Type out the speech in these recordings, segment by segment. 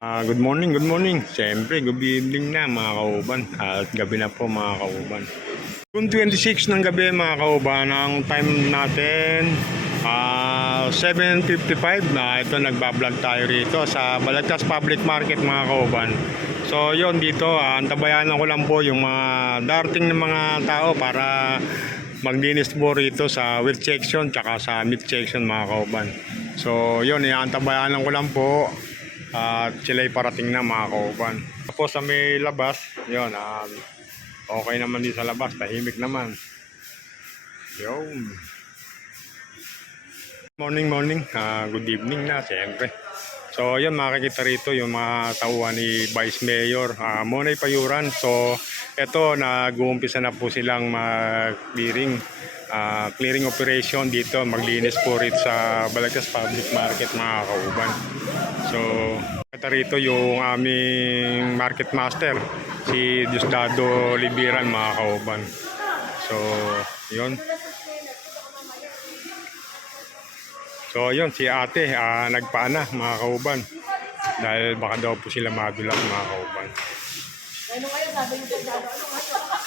Good morning, good morning. Siyempre, good evening na mga kauban. At gabi na po mga kauban. June 26 ng gabi mga kauban. Ang time natin 7:55 na ito nagbablog tayo rito sa Balagtas Public Market mga kauban. So yon dito, antabayanan ko lang po yung mga darating ng mga tao para maglinis po rito sa wet section tsaka sa meat section mga kauban. So yon, iantabayanan ko lang po at sila'y parating na mga kauban. Tapos sa may labas, yun, okay naman din sa labas, tahimik naman. Yun. Morning, good evening na, siyempre. So yun, makikita rito yung mga tauhan ni Vice Mayor Monay Payuran. So eto, nag-uumpisa na po silang mag-clearing operation dito, maglinis po rito sa Balagtas Public Market mga kauban. So ito rito yung aming market master, si Diosdado Libiran mga kauban. So yun. So yun, si ate nagpaana mga kauban. Dahil baka daw po sila mabilang mga kauban. Ano ngayon, sabi niyo Diosdado, ano ngayon?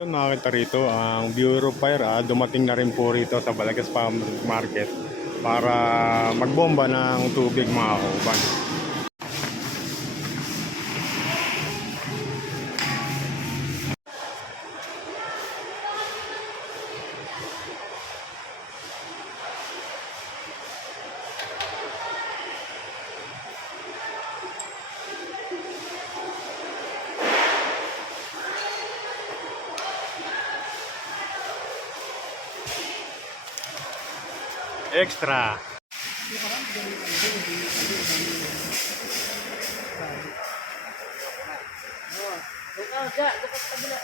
Makita rito ang Bureau of Fire dumating na rin po rito sa Balagtas Public Market para magbomba ng tubig mga kauban. Extra.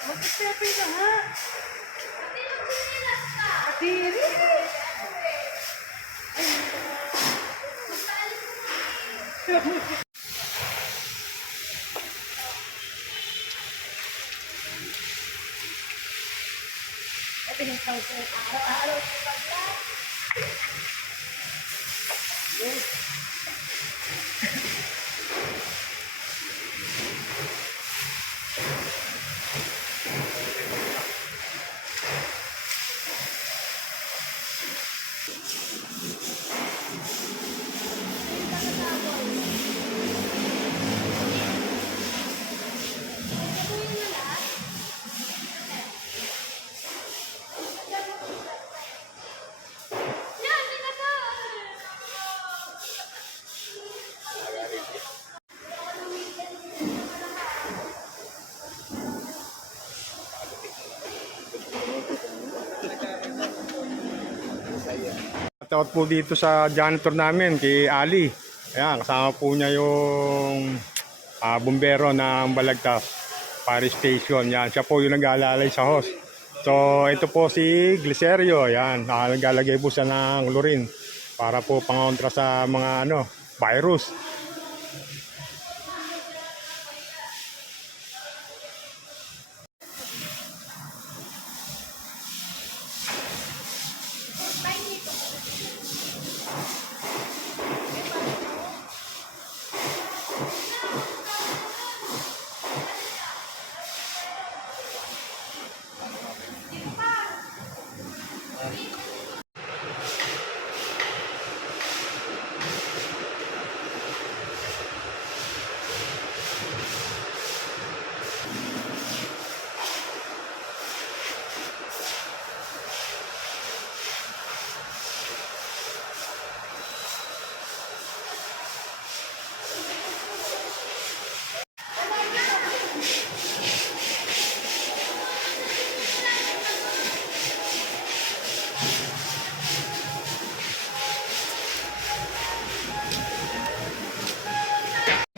Magkapepe ka ha? Katiri! Ito yung araw-araw sa pagla. Shoutout po dito sa janitor namin, kay Ali. Ayan, kasama po niya yung bumbero ng Balagtas Fire Station. Yan, siya po yung nag-aalalay sa hose. So, ito po si Glicerio. Yan, naglalagay po siya ng chlorine para po pangontra sa mga virus.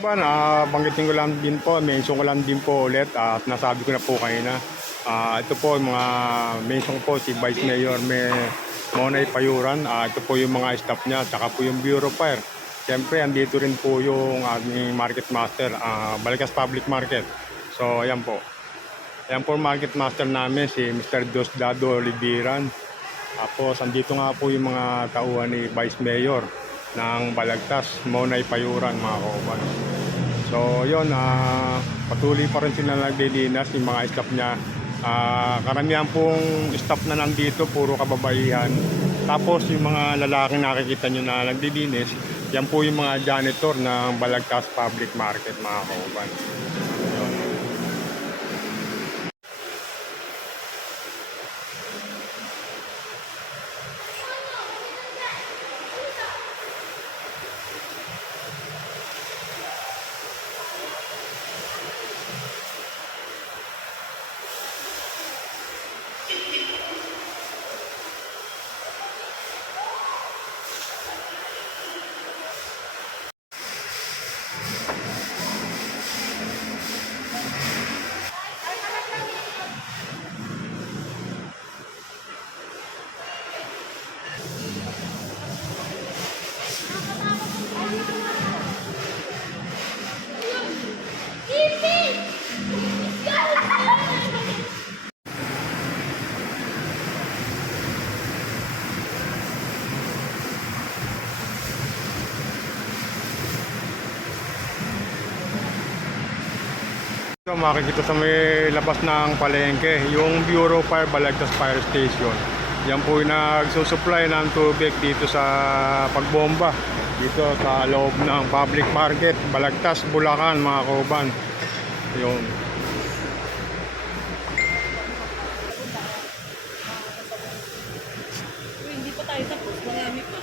kakuban, banggitin ko lang din po, mention ko lang din po ulit at nasabi ko na po kanina. Ito po yung mga mention ko po si Vice Mayor Monay Payuran. Ito po yung mga staff niya, tsaka po yung Bureau of Fire. Siyempre, andito rin po yung aming Market Master, Balagtas Public Market. So, ayan po. Ayan po Market Master namin, si Mr. Diosdado Oliveran. Tapos, andito nga po yung mga tauhan ni Vice Mayor ng Balagtas, Monay Payuran, mga kauban. So, yun, patuloy pa rin sila naglilinas, yung mga staff niya. Karamihan pong staff na nandito, puro kababaihan. Tapos, yung mga lalaking nakikita nyo na naglilinis, yan po yung mga janitor ng Balagtas Public Market, mga kauban. Yun. So, makikita sa may labas ng palengke, yung Bureau of Fire Balagtas Fire Station. Yan po yung nagsusupply ng tubig dito sa pagbomba. Dito sa loob ng public market, Balagtas, Bulacan, mga kauban. Yun. Hindi pa tayo tapos, marami pa.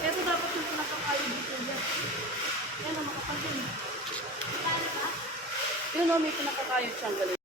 Ito dapat yung pinakakayo dito dyan. Yan ang makapansin. Yun o, may pinakakayod siyang galing.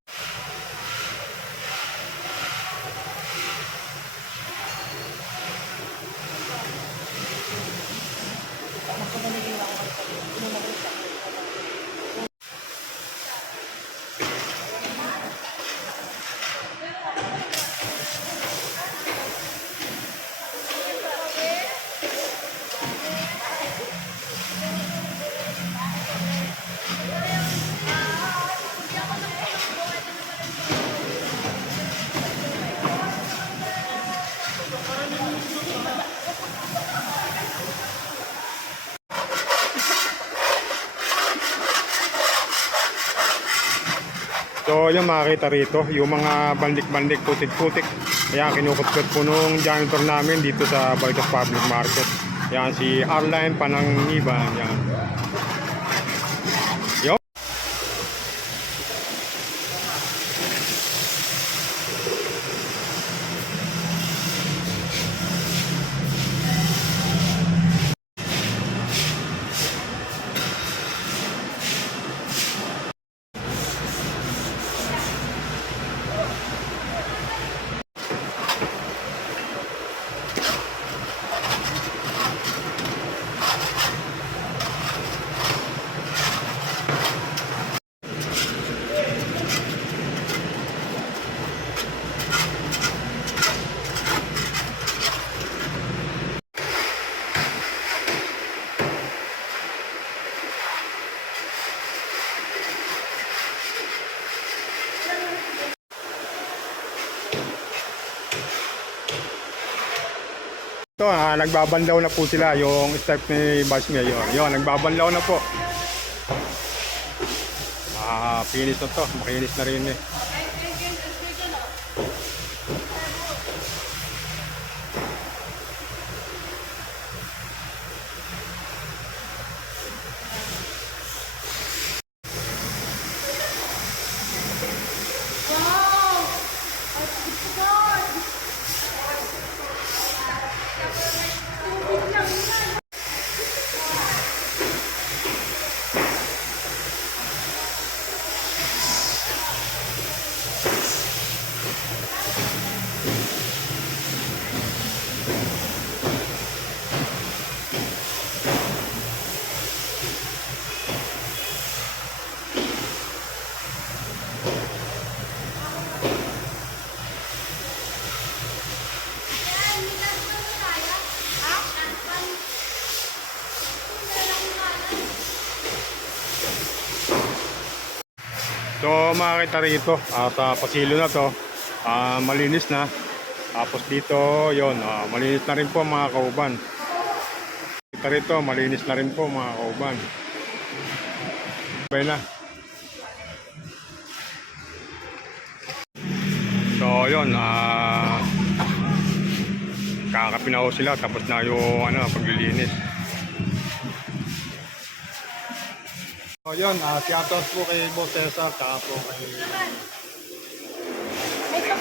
So, yan makikita rito, yung mga bandik-bandik, putik-putik. Ayan, kinukutkot po nung janitor namin dito sa Balagtas Public Market. Yan, si Arline Panangiban. Yan. Yo. Ito, nagbabanlaw na po sila yung staff ni Vice Mayor. Yun, nagbabanlaw na po. Finish na to. Makinis na rin eh. So makikita rito sa pasilo na to, malinis na. Tapos dito, yon, malinis na rin po mga kauban. Kita rito, malinis na rin po mga kauban. Okay na. So yon, kakapinaw sila tapos na yung paglilinis. So yun, shoutout po kay Boss Cesar, saka po kay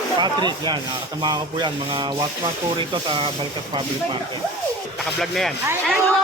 Patrick, yan. Kasama ko po yan, mga watchman po rito sa Balcas Public Market. Naka-vlog na yan. Hello,